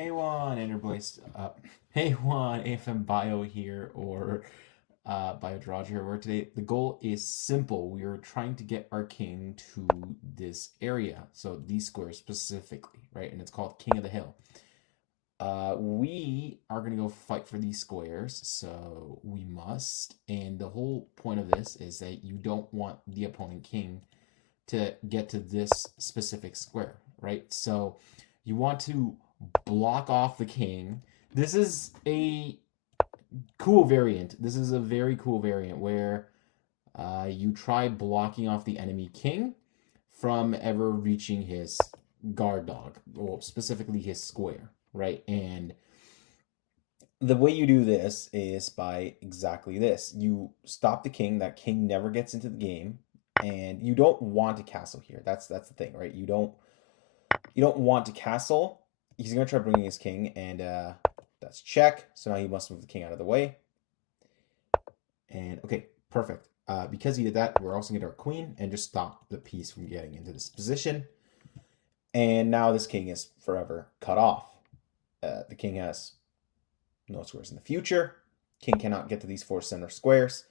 Hey Juan, Enterboys, hey Juan, AFM Bio here, or BioDroj here, where today the goal is simple. We are trying to get our king to this area, so these squares specifically, right? And it's called King of the Hill. We are going to go fight for these squares, so we must. And the whole point of this is that you don't want the opponent king to get to this specific square, right? So you want to block off the king. This is a cool variant. This is a very cool variant where you try blocking off the enemy king from ever reaching his guard dog, or specifically his square, right? And the way you do this is by exactly this. You stop the king. That king never gets into the game, and you don't want to castle here. That's the thing, right? You don't want to castle. He's gonna try bringing his king, and that's check. So now he must move the king out of the way. And okay, perfect. Because he did that, we're also gonna get our queen and just stop the piece from getting into this position. And now this king is forever cut off. The king has no squares in the future. King cannot get to these four center squares.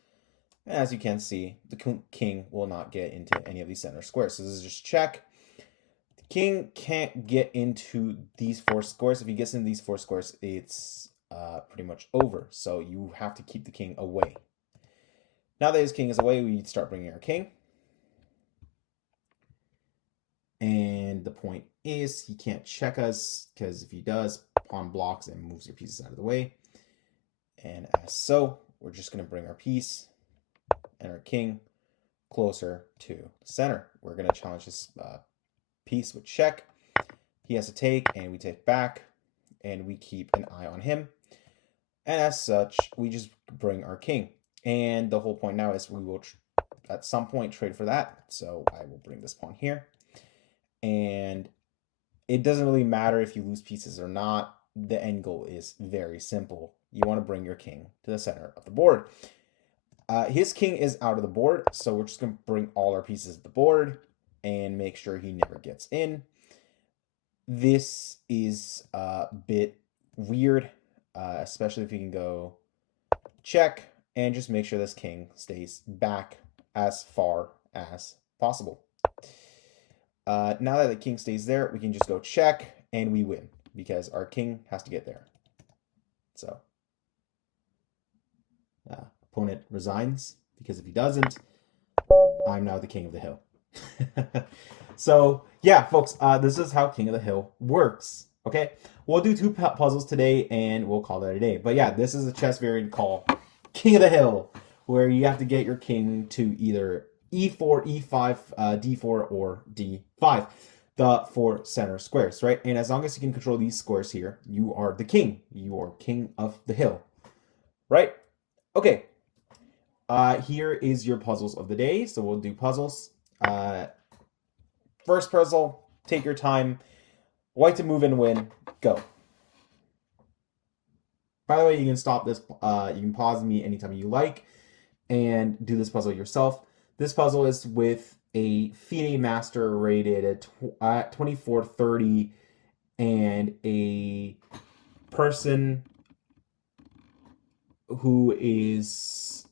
And as you can see, the king will not get into any of these center squares. So this is just check. The king can't get into these four squares. If he gets into these four squares, it's pretty much over. So you have to keep the king away. Now that his king is away, we start bringing our king. And the point is, he can't check us, because if he does, pawn blocks and moves your pieces out of the way. And as so, we're just going to bring our piece and our king closer to the center. We're going to challenge this piece with check. He has to take, and we take back, and we keep an eye on him. And as such, we just bring our king. And the whole point now is we will, at some point, trade for that. So I will bring this pawn here. And it doesn't really matter if you lose pieces or not. The end goal is very simple. You want to bring your king to the center of the board. His king is out of the board, so we're just going to bring all our pieces to the board and make sure he never gets in. This is a bit weird, especially if you can go check and just make sure this king stays back as far as possible. Now that the king stays there, we can just go check and we win because our king has to get there. So opponent resigns, because if he doesn't, I'm now the king of the hill. So yeah, folks, this is how King of the Hill works. Okay, we'll do two puzzles today and we'll call that a day. But yeah, this is a chess variant called King of the Hill, where you have to get your king to either e4, e5, d4, or d5, the four center squares, right? And as long as you can control these squares here, you are the king. You are king of the hill, right? Okay, here is your puzzles of the day. So we'll do puzzles. First puzzle, take your time. White to move and win. Go. By the way, you can stop this. You can pause me anytime you like and do this puzzle yourself. This puzzle is with a FIDE master rated at 2430 and a person who is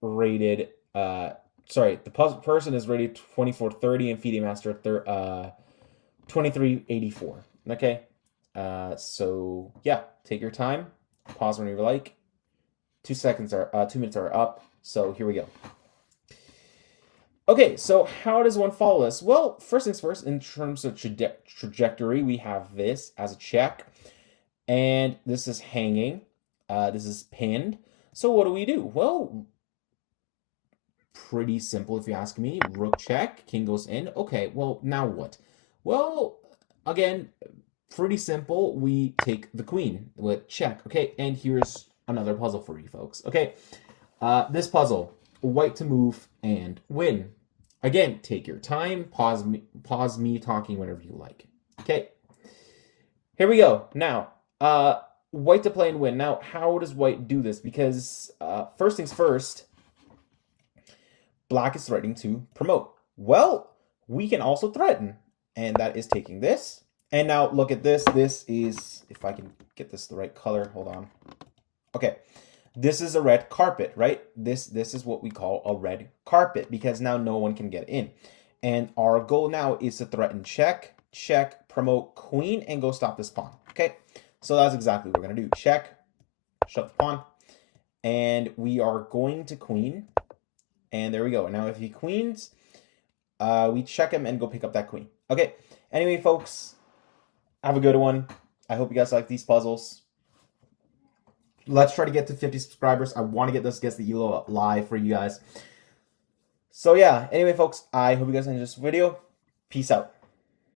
rated the person is rated 2430 and FIDE master 2384. Okay, so yeah, take your time, pause whenever you like. 2 minutes are up, so here we go. Okay, so how does one follow this? Well, first things first, in terms of trajectory, we have this as a check, and this is hanging, this is pinned. So what do? Well, pretty simple if you ask me. Rook check, king goes in. Okay, well, now what? Well, again, pretty simple. We take the queen with check. Okay, and here's another puzzle for you folks. Okay, this puzzle, white to move and win. Again, take your time. Pause me talking whenever you like. Okay, here we go. Now, white to play and win. Now, how does white do this? Because first things first, black is threatening to promote. Well, we can also threaten, and that is taking this And now look at this. This is, if I can get this the right color, hold on. Okay, this is a red carpet, right? This is what we call a red carpet because now no one can get in. And our goal now is to threaten check, check, promote queen, and go stop this pawn. Okay, so that's exactly what we're gonna do. Check, shut the pawn, and we are going to queen. And there we go. Now if he queens, we check him and go pick up that queen. Okay, anyway, folks, have a good one. I hope you guys like these puzzles. Let's try to get to 50 subscribers. I want to get this Guess the ELO live for you guys. So yeah, anyway, folks, I hope you guys enjoyed this video. Peace out.